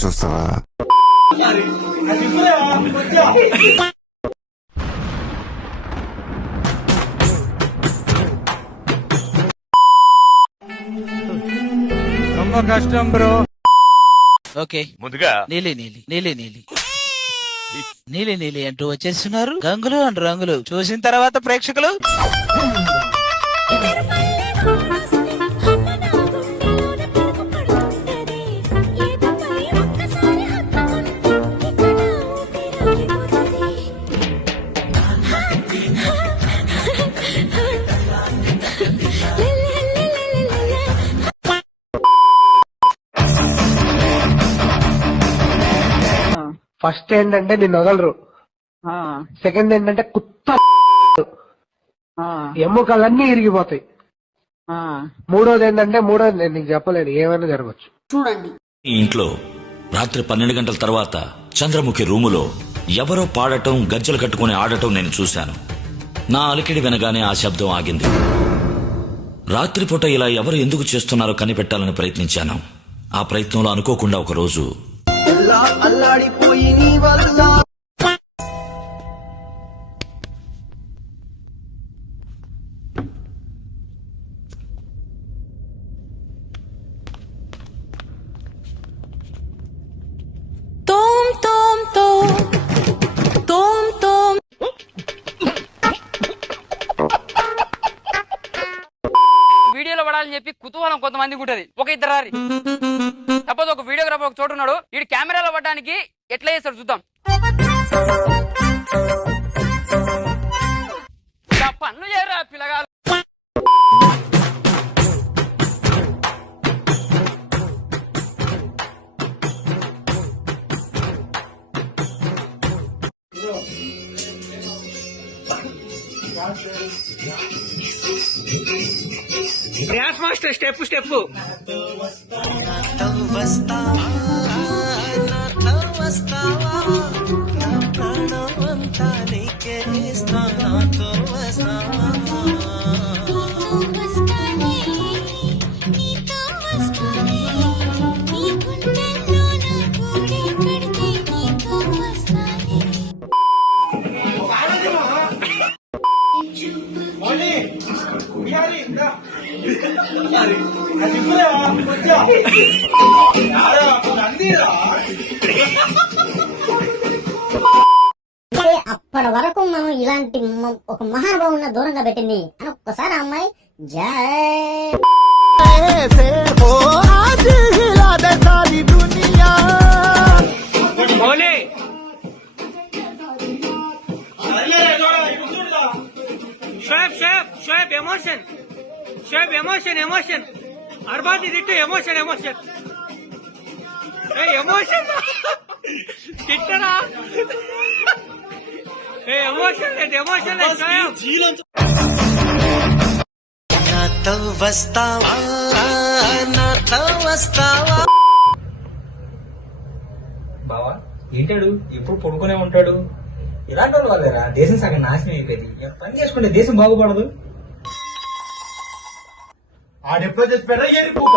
Reverse చూస్తావా? ரொம்ப కష్టం బ్రో. ఓకే, ముందుగా నీలి నీలి నీలి నీలి నీలి నీలి అంటూ వచ్చేస్తున్నారు గంగులు అండ్ రంగులు. చూసిన తర్వాత ప్రేక్షకులు ఫస్ట్ ఏంటంటే నిన్ను వదలరు, సెకండ్ ఏంటంటే కుత్త ఎముకలన్నీ ఇరిగిపోతాయి, మూడోది ఏంటంటే నేను నీకు చెప్పలేను, ఏమైనా జరగచ్చు. ఈ ఇంట్లో రాత్రి 12 గంటల తర్వాత చంద్రముఖి రూములో ఎవరో పాడటం, గజ్జలు కట్టుకుని ఆడటం నేను చూశాను. నా అలికిడి వినగానే ఆ శబ్దం ఆగింది. రాత్రిపూట ఇలా ఎవరు ఎందుకు చేస్తున్నారో కనిపెట్టాలని ప్రయత్నించాను. ఆ ప్రయత్నంలో అనుకోకుండా ఒకరోజు అల్లాడిపోయి నీ వల్ల వీడియోలో పడాలని చెప్పి కుతూహలం కొంతమందికి ఉంటది. ఒక ఇద్దరు రారి సపోజ్ ఒక వీడియోగ్రాఫర్ ఒక చోటు ఉన్నాడు, వీడు కెమెరాలో పడడానికి ఎట్లా చేస్తాడు చూద్దాం. పనులు చేయరా పిల్లగాలు. డ్యాన్స్ మాస్టర్ స్టెప్ స్టెప్ అప్పటి వరకు మనం ఇలాంటి ఒక మహానుభావున్న దూరంగా పెట్టింది అని ఒక్కసారి అమ్మాయి ఎమోషన్ షేప్ ఎమోషన్ ఎమోషన్ అర్బాది తిట్టు ఎమోషన్ ఎమోషన్ ఎమోషన్ తిట్టరా ఎమోషన్ లేదు ఎమోషన్ లేదు. బావా ఏంటాడు ఎప్పుడు పడుకునే ఉంటాడు. ఇలాంటి వాళ్ళు వాళ్ళరా దేశం సగం నాశనం అయిపోయింది. పని చేసుకుంటే దేశం బాగుపడదు. ఆడెప్పుడో చచ్చిపోయారా ఏరి పూక